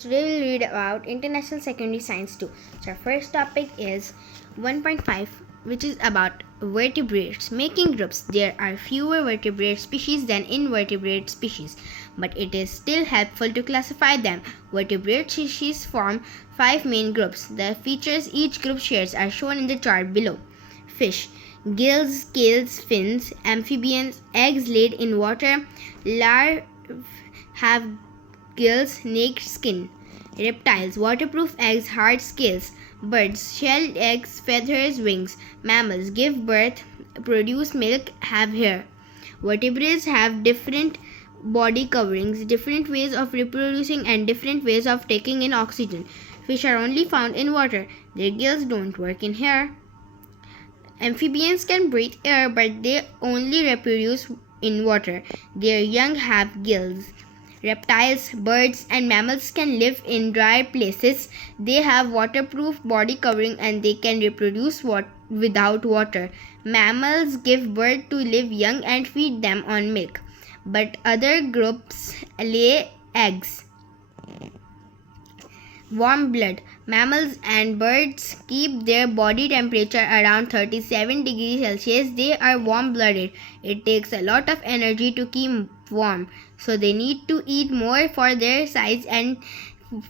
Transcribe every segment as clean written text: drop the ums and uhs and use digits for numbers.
Today we'll read about International Secondary Science 2. So our first topic is 1.5, which is about vertebrates. Making groups. There are fewer vertebrate species than invertebrate species, but it is still helpful to classify them. Vertebrate species form 5 main groups. The features each group shares are shown in the chart below. Fish. Gills, scales, fins. Amphibians. Eggs laid in water. Larvae have gills, naked skin. Reptiles, waterproof eggs, hard scales. Birds, shelled eggs, feathers, wings. Mammals, give birth, produce milk, have hair. Vertebrates have different body coverings, different ways of reproducing, and different ways of taking in oxygen. Fish are only found in water. Their gills don't work in air. Amphibians can breathe air, but they only reproduce in water. Their young have gills. Reptiles, birds, and mammals can live in dry places. They have waterproof body covering and they can reproduce without water. Mammals give birth to live young and feed them on milk. But other groups lay eggs. Warm blood. Mammals and birds keep their body temperature around 37 degrees Celsius. They are warm-blooded. It takes a lot of energy to keep warm, so they need to eat more for their size and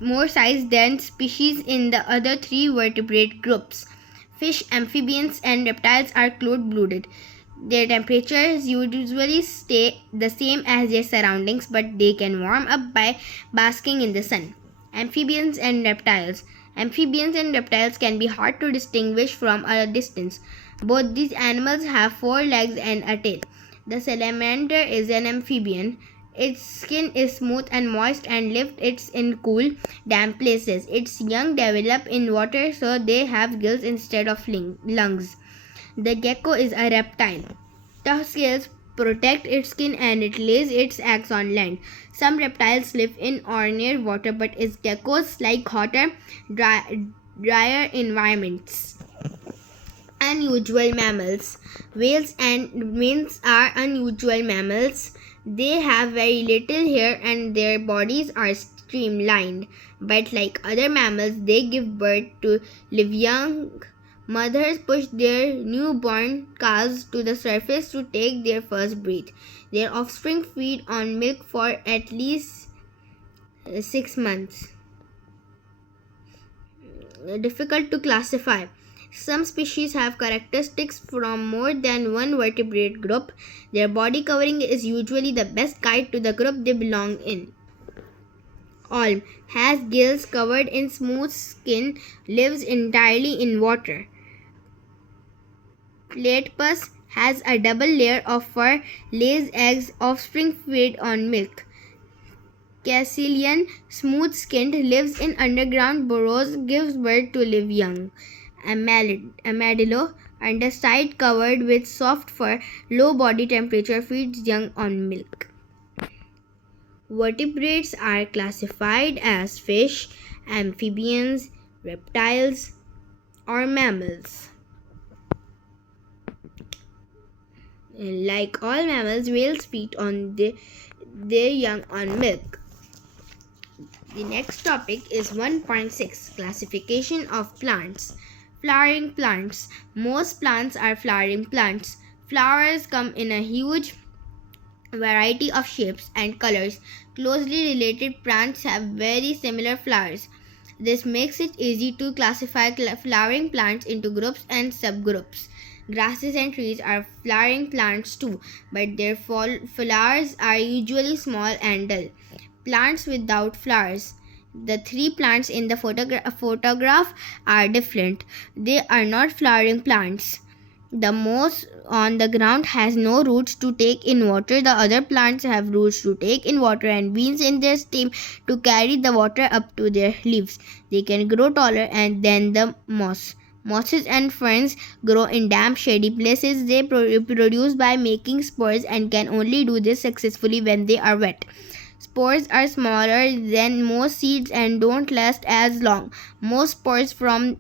more size than species in the other 3 vertebrate groups. Fish, amphibians, and reptiles are cold-blooded. Their temperatures usually stay the same as their surroundings, but they can warm up by basking in the sun. Amphibians and reptiles. Amphibians and reptiles can be hard to distinguish from a distance. Both these animals have 4 legs and a tail. The salamander is an amphibian. Its skin is smooth and moist and lives in cool, damp places. Its young develop in water, so they have gills instead of lungs. The gecko is a reptile. Tough scales protect its skin and it lays its eggs on land. Some reptiles live in or near water, but its geckos like hotter, drier environments. Unusual mammals. Whales are unusual mammals. They have very little hair and their bodies are streamlined. But like other mammals, they give birth to live young. Mothers push their newborn calves to the surface to take their first breath. Their offspring feed on milk for at least 6 months. Difficult to classify. Some species have characteristics from more than one vertebrate group. Their body covering is usually the best guide to the group they belong in. Olm has gills covered in smooth skin, lives entirely in water. Platypus has a double layer of fur, lays eggs, offspring feed on milk. Caecillian, smooth-skinned, lives in underground burrows, gives birth to live young. Armadillo, underside covered with soft fur, low body temperature, feeds young on milk. Vertebrates are classified as fish, amphibians, reptiles, or mammals. Like all mammals, whales feed on their young on milk. The next topic is 1.6, classification of plants. Flowering plants. Most plants are flowering plants. Flowers come in a huge variety of shapes and colors. Closely related plants have very similar flowers. This makes it easy to classify flowering plants into groups and subgroups. Grasses and trees are flowering plants too, but their flowers are usually small and dull. Plants without flowers. The 3 plants in the photograph are different. They are not flowering plants. The moss on the ground has no roots to take in water. The other plants have roots to take in water and veins in their stem to carry the water up to their leaves. They can grow taller than the moss. Mosses and ferns grow in damp, shady places. They reproduce by making spores and can only do this successfully when they are wet. Spores are smaller than most seeds and don't last as long. Most spores form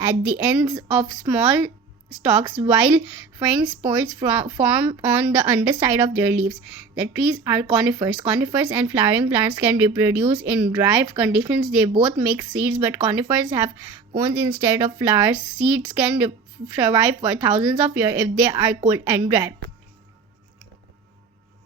at the ends of small stalks, while fern spores form on the underside of their leaves. The trees are conifers. Conifers and flowering plants can reproduce in dry conditions. They both make seeds, but conifers have cones instead of flowers. Seeds can survive for thousands of years if they are cold and dry.